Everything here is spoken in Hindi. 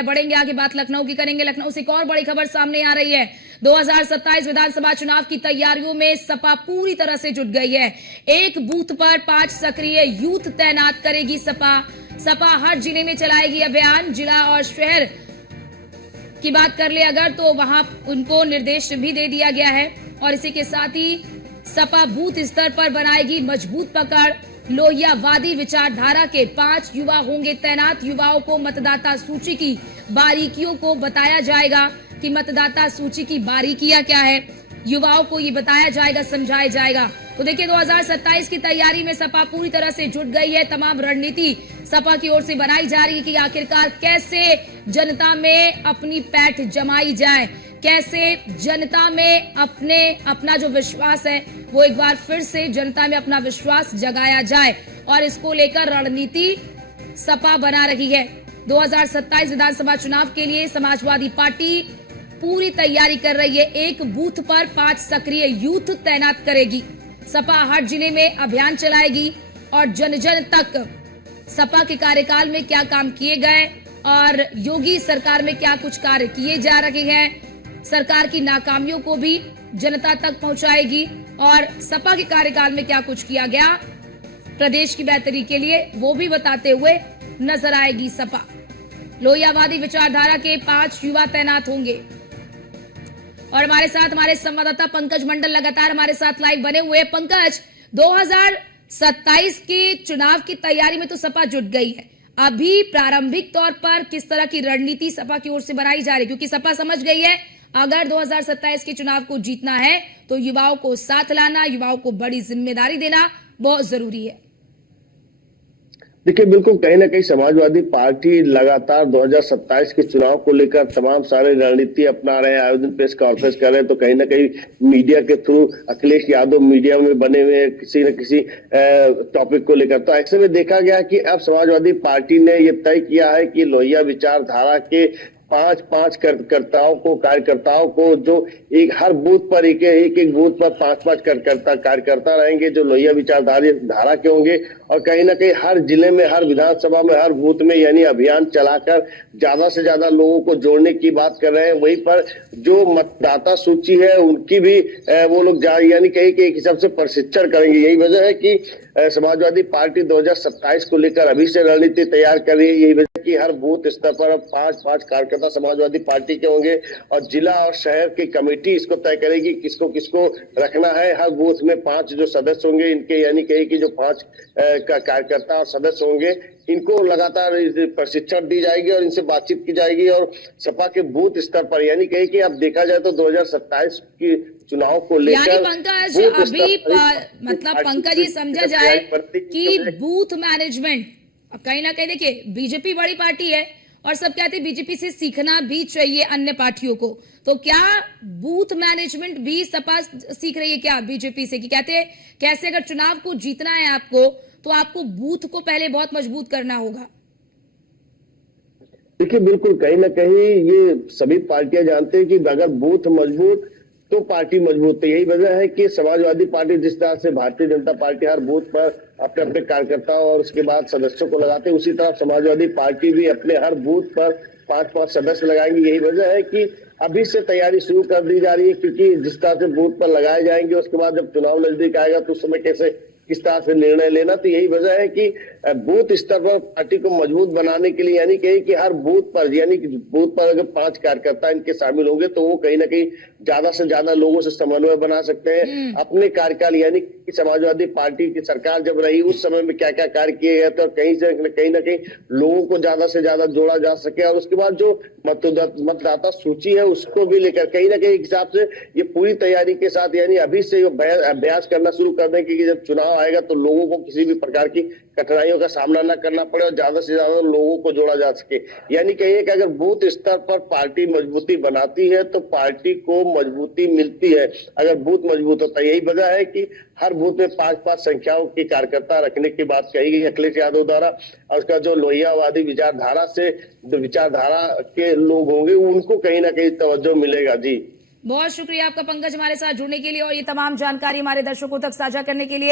है। बढ़ेंगे आगे, बात लखनऊ की करेंगे। लखनऊ से एक और बड़ी खबर सामने आ रही है। 2027 विधानसभा चुनाव की तैयारियों में सपा पूरी तरह से जुट गई है। एक बूथ पर 5 सक्रिय यूथ तैनात करेगी सपा। सपा हर जिले में चलाएगी अभियान। जिला और शहर की बात कर ले अगर, तो वहां उनको निर्देश भी दे दिया गया है। और इसी के साथ ही सपा बूथ स्तर पर बनाएगी मजबूत पकड़। लोहियावादी विचारधारा के 5 युवा होंगे तैनात। युवाओं को मतदाता सूची की बारीकियों को बताया जाएगा कि मतदाता सूची की बारीकियां क्या है। युवाओं को ये बताया जाएगा, समझाया जाएगा। तो देखिए, 2027 की तैयारी में सपा पूरी तरह से जुट गई है। तमाम रणनीति सपा की ओर से बनाई जा रही है कि आखिरकार कैसे जनता में अपनी पैठ जमाई जाए, कैसे जनता में अपना जो विश्वास है वो एक बार फिर से जनता में अपना विश्वास जगाया जाए। और इसको लेकर रणनीति सपा बना रही है। 2027 विधानसभा चुनाव के लिए समाजवादी पार्टी पूरी तैयारी कर रही है। एक बूथ पर 5 सक्रिय यूथ तैनात करेगी। सपा हर जिले में अभियान चलाएगी और जन जन तक सपा के कार्यकाल में क्या काम किए गए और योगी सरकार में क्या कुछ कार्य किए जा रहे हैं, सरकार की नाकामियों को भी जनता तक पहुंचाएगी। और सपा के कार्यकाल में क्या कुछ किया गया प्रदेश की बेहतरी के लिए, वो भी बताते हुए नजर आएगी सपा। लोहियावादी विचारधारा के 5 युवा तैनात होंगे। और हमारे साथ हमारे संवाददाता पंकज मंडल लगातार हमारे साथ लाइव बने हुए। पंकज, 2027 के चुनाव की तैयारी में तो सपा जुट गई है। अभी प्रारंभिक तौर पर किस तरह की रणनीति सपा की ओर से बनाई जा रही है, क्योंकि सपा समझ गई है अगर 2027 के चुनाव को जीतना है तो युवाओं को साथ लाना, युवाओं को बड़ी जिम्मेदारी देना बहुत जरूरी है। देखिए, बिल्कुल कहीं ना कहीं समाजवादी पार्टी लगातार 2027 के चुनाव को लेकर तमाम सारे रणनीति अपना रहे हैं, आयोजन प्रेस कॉन्फ्रेंस कर रहे हैं। तो कहीं ना कहीं मीडिया के थ्रू अखिलेश यादव मीडिया में बने हुए किसी न किसी टॉपिक को लेकर, तो ऐसे में देखा गया कि अब समाजवादी पार्टी ने यह तय किया है कि लोहिया विचारधारा के 5 कार्यकर्ताओं को जो एक हर बूथ पर एक बूथ पर 5 कार्यकर्ता रहेंगे जो लोहिया विचारधारा के होंगे। और कहीं ना कहीं हर जिले में, हर विधानसभा में, हर बूथ में यानी अभियान चलाकर ज्यादा से ज्यादा लोगों को जोड़ने की बात कर रहे हैं। वहीं पर जो मतदाता सूची है उनकी भी वो लोग यानी कहीं के एक हिसाब से प्रशिक्षण करेंगे। यही वजह है कि समाजवादी पार्टी 2027 को लेकर अभी से रणनीति तैयार कर रही है। यही वजह कि हर बूथ स्तर पर अब 5 कार्यकर्ता समाजवादी पार्टी के होंगे और जिला और शहर की कमेटी इसको तय करेगी किसको किसको रखना है। हर बूथ में 5 जो सदस्य होंगे इनके, यानी कहीं कि जो 5 कार्यकर्ता और सदस्य होंगे इनको लगातार प्रशिक्षण दी जाएगी और इनसे बातचीत की जाएगी। और सपा के बूथ स्तर पर यानी कहीं कि अब देखा जाए तो 2027 की चुनाव को लेकर पंकज अभी मतलब पंकज ये समझा जाए कि बूथ मैनेजमेंट कहीं ना कहीं, देखिए बीजेपी बड़ी पार्टी है और सब कहते हैं बीजेपी से सीखना भी चाहिए अन्य पार्टियों को, तो क्या बूथ मैनेजमेंट भी सपा सीख रही है क्या बीजेपी से, कि कहते हैं कैसे अगर चुनाव को जीतना है आपको तो आपको बूथ को पहले बहुत मजबूत करना होगा। देखिए, बिल्कुल कहीं ना कहीं ये सभी पार्टियां जानते हैं कि अगर बूथ मजबूत तो पार्टी मजबूत है। यही वजह है कि समाजवादी पार्टी जिस तरह से भारतीय जनता पार्टी हर बूथ पर अपने अपने कार्यकर्ताओं और उसके बाद सदस्यों को लगाते हैं, उसी तरह समाजवादी पार्टी भी अपने हर बूथ पर 5 सदस्य लगाएंगे। यही वजह है कि अभी से तैयारी शुरू कर दी जा रही है, क्योंकि जिस तरह से बूथ पर लगाए जाएंगे उसके बाद जब चुनाव नजदीक आएगा तो उस समय कैसे किस तरह से निर्णय लेना। तो यही वजह है कि बूथ स्तर पर पार्टी को मजबूत बनाने के लिए यानी कहीं कि हर बूथ पर अगर 5 कार्यकर्ता इनके शामिल होंगे तो वो कहीं ना कहीं ज्यादा से ज्यादा लोगों से समन्वय बना सकते हैं। अपने कार्यकाल यानी कि समाजवादी पार्टी की सरकार जब रही उस समय में क्या क्या कार्य किए गए थे और कहीं ना कहीं लोगों को ज्यादा से ज्यादा जोड़ा जा सके। और उसके बाद जो मतदाता सूची है उसको भी लेकर कहीं ना कहीं हिसाब से ये पूरी तैयारी के साथ यानी अभी से अभ्यास करना शुरू कर दें कि जब चुनाव आएगा तो लोगों को किसी भी प्रकार की कठिनाइयों का सामना न करना पड़े और ज्यादा से ज्यादा लोगों को जोड़ा जा सके। यानी कहिए कि अगर बूथ स्तर पर पार्टी मजबूती बनाती है तो पार्टी को मजबूती मिलती है अगर बूथ मजबूत होता है। यही वजह है कि हर बूथ में 5 संख्याओं की कार्यकर्ता रखने की बात कही गई अखिलेश यादव द्वारा। और उसका जो लोहियावादी विचारधारा के लोग होंगे उनको कहीं ना कहीं तवज्जो मिलेगा। जी बहुत शुक्रिया आपका पंकज हमारे साथ जुड़ने के लिए और ये तमाम जानकारी हमारे दर्शकों तक साझा करने के लिए।